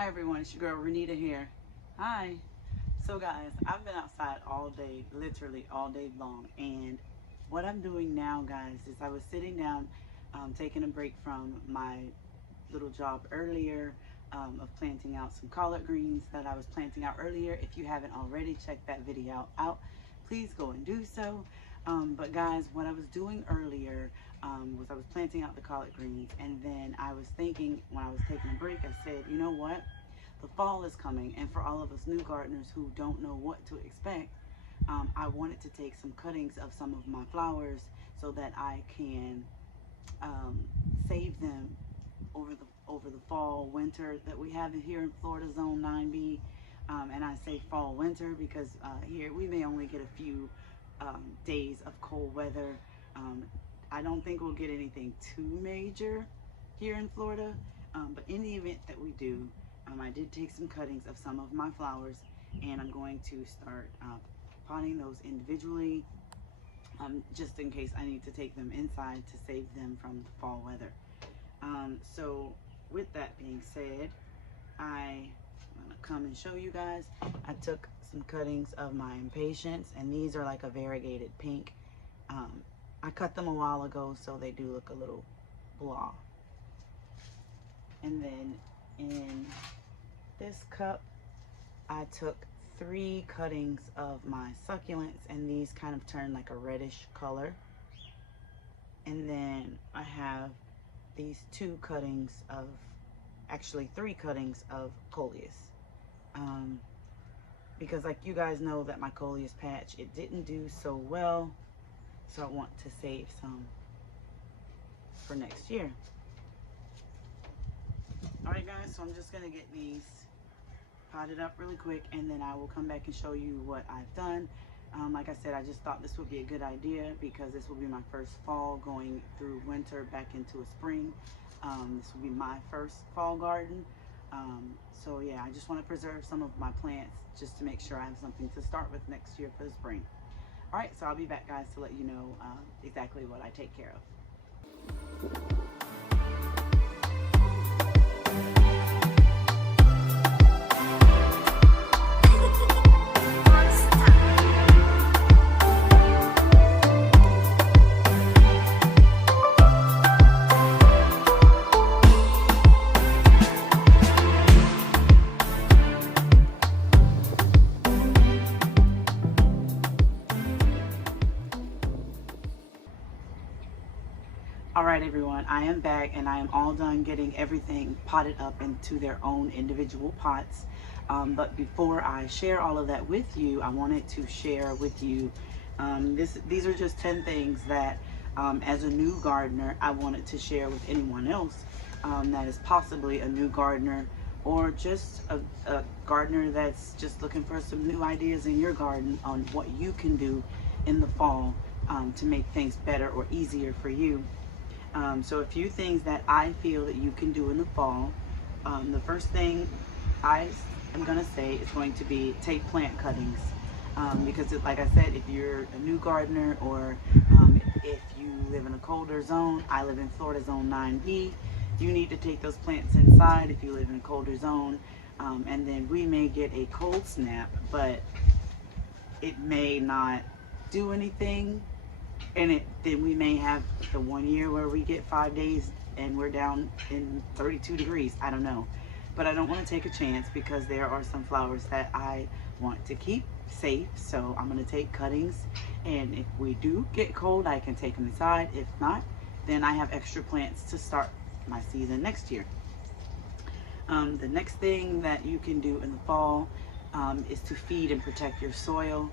Hi everyone, it's your girl Renita here. Hi. So guys, I've been outside all day, literally all day long, and what I'm doing now, guys, is I was sitting down, taking a break from my little job earlier, of planting out some collard greens that I was planting out earlier. If you haven't already, check that video out. Please go and do so. But guys, what I was doing earlier was I was planting out the collard greens, and then I was thinking when I was taking a break, I said, you know what? The fall is coming, and for all of us new gardeners who don't know what to expect, I wanted to take some cuttings of some of my flowers so that I can save them over the fall winter that we have here in Florida Zone 9B. And I say fall winter because here we may only get a few days of cold weather. I don't think we'll get anything too major here in Florida, but in the event that we do, I did take some cuttings of some of my flowers, and I'm going to start potting those individually, just in case I need to take them inside to save them from the fall weather. So with that being said, I'm gonna come and show you guys. I took some cuttings of my impatiens, and these are like a variegated pink. I cut them a while ago, so they do look a little blah. And then in this cup, I took 3 cuttings of my succulents, and these kind of turn like a reddish color. And then I have these 2 cuttings of, actually 3 cuttings of coleus. Because like you guys know that my coleus patch, it didn't do so well, so I want to save some for next year. Alright guys, so I'm just gonna get these potted up really quick, and then I will come back and show you what I've done. Like I said, I just thought this would be a good idea because this will be my first fall going through winter back into a spring. This will be my first fall garden. So yeah, I just want to preserve some of my plants just to make sure I have something to start with next year for the spring. All right, so I'll be back guys to let you know exactly what I take care of. All right, everyone, I am back, and I am all done getting everything potted up into their own individual pots. But before I share all of that with you, I wanted to share with you, these are just 10 things that as a new gardener, I wanted to share with anyone else that is possibly a new gardener, or just a gardener that's just looking for some new ideas in your garden on what you can do in the fall to make things better or easier for you. So a few things that I feel that you can do in the fall. The first thing I am going to say is going to be take plant cuttings. Because like I said, if you're a new gardener, or if you live in a colder zone, I live in Florida Zone 9B, you need to take those plants inside if you live in a colder zone. And then we may get a cold snap, but it may not do anything. And then we may have the 1 year where we get 5 days and we're down in 32 degrees. I don't know. But I don't want to take a chance because there are some flowers that I want to keep safe. So I'm going to take cuttings. And if we do get cold, I can take them inside. If not, then I have extra plants to start my season next year. The next thing that you can do in the fall is to feed and protect your soil.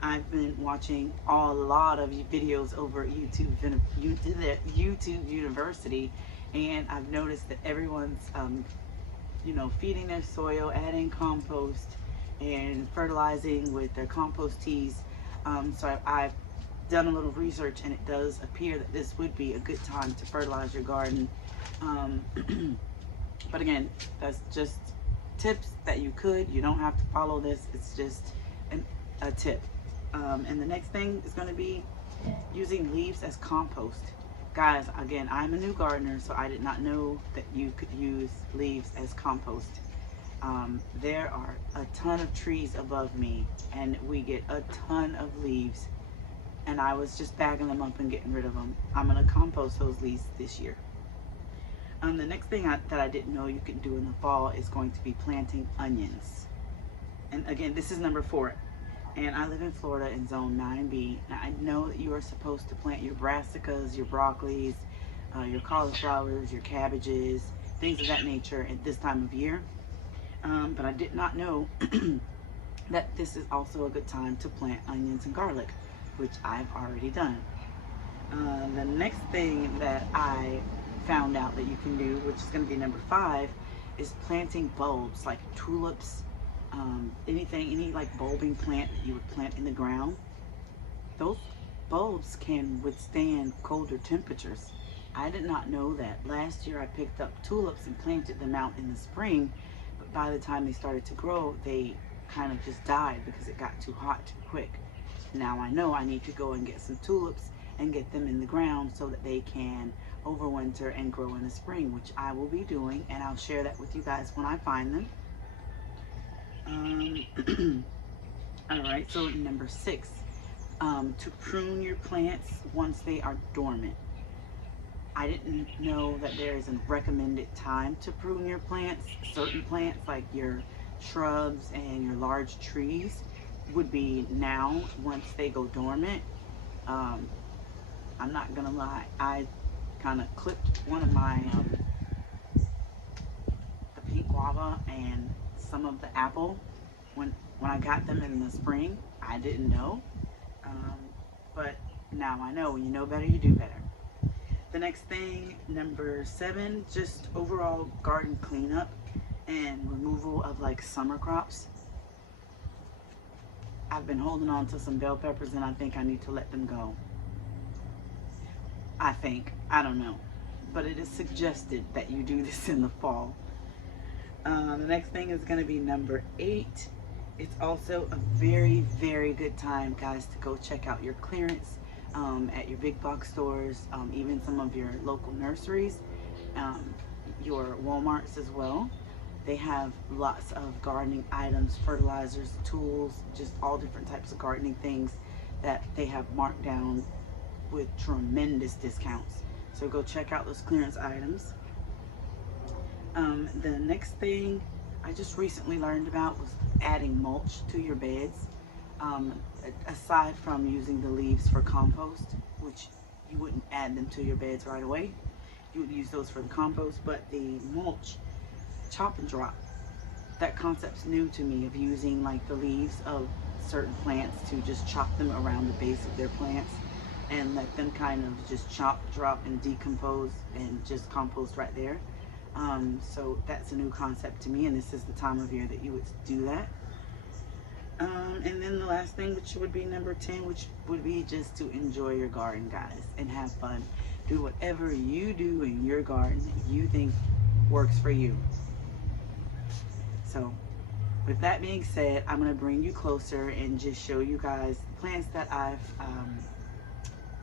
I've been watching a lot of videos over YouTube University, and I've noticed that everyone's, feeding their soil, adding compost, and fertilizing with their compost teas. So I've done a little research, and it does appear that this would be a good time to fertilize your garden. But again, that's just tips that you don't have to follow this. It's just a tip. And the next thing is going to be using leaves as compost. Guys, again, I'm a new gardener, so I did not know that you could use leaves as compost. There are a ton of trees above me, and we get a ton of leaves, and I was just bagging them up and getting rid of them. I'm gonna compost those leaves this year. The next thing that I didn't know you can do in the fall is going to be planting onions. And again, this is number 4. And I live in Florida in zone 9B. Now I know that you are supposed to plant your brassicas, your broccolis, your cauliflowers, your cabbages, things of that nature at this time of year. But I did not know that this is also a good time to plant onions and garlic, which I've already done. The next thing that I found out that you can do, which is going to be number 5, is planting bulbs like tulips, any like bulbing plant that you would plant in the ground. Those bulbs can withstand colder temperatures. I did not know that. Last year I picked up tulips and planted them out in the spring, but by the time they started to grow, they kind of just died because it got too hot too quick. Now I know I need to go and get some tulips and get them in the ground so that they can overwinter and grow in the spring, which I will be doing, and I'll share that with you guys when I find them. All right, so number 6, to prune your plants once they are dormant. I didn't know that there is a recommended time to prune your plants. Certain plants like your shrubs and your large trees would be now once they go dormant. I'm not gonna lie, I kind of clipped one of my the pink guava and some of the apple when I got them in the spring. I didn't know, but now I know. When you know better, you do better. The next thing, number 7, just overall garden cleanup and removal of like summer crops. I've been holding on to some bell peppers and I think I need to let them go. I don't know, but it is suggested that you do this in the fall. The next thing is going to be number 8. It's also a very, very good time, guys, to go check out your clearance at your big box stores, even some of your local nurseries, your Walmarts as well. They have lots of gardening items, fertilizers, tools, just all different types of gardening things that they have marked down with tremendous discounts. So go check out those clearance items. The next thing I just recently learned about was adding mulch to your beds. Aside from using the leaves for compost, which you wouldn't add them to your beds right away, you would use those for the compost, but the mulch, chop and drop, that concept's new to me, of using like the leaves of certain plants to just chop them around the base of their plants and let them kind of just chop, drop, and decompose and just compost right there. So that's a new concept to me, and this is the time of year that you would do that. And then the last thing, which would be number 10, which would be just to enjoy your garden, guys, and have fun. Do whatever you do in your garden that you think works for you. So with that being said, I'm going to bring you closer and just show you guys the plants that I've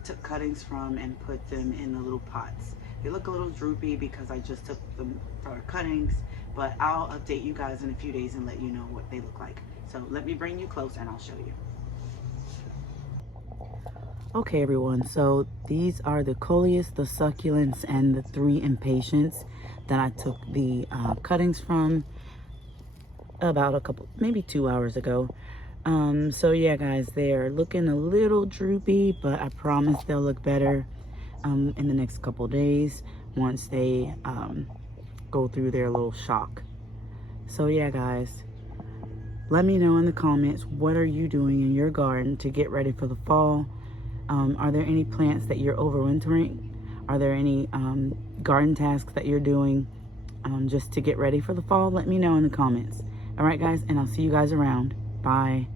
took cuttings from and put them in the little pots. They look a little droopy because I just took them for cuttings, but I'll update you guys in a few days and let you know what they look like. So let me bring you close and I'll show you. Okay everyone, so these are the coleus, the succulents, and the 3 impatiens that I took the cuttings from about maybe 2 hours ago. So yeah guys, they're looking a little droopy, but I promise they'll look better in the next couple days once they go through their little shock. So yeah guys, let me know in the comments, what are you doing in your garden to get ready for the fall? Are there any plants that you're overwintering? Are there any garden tasks that you're doing just to get ready for the fall? Let me know in the comments. All right guys, and I'll see you guys around. Bye.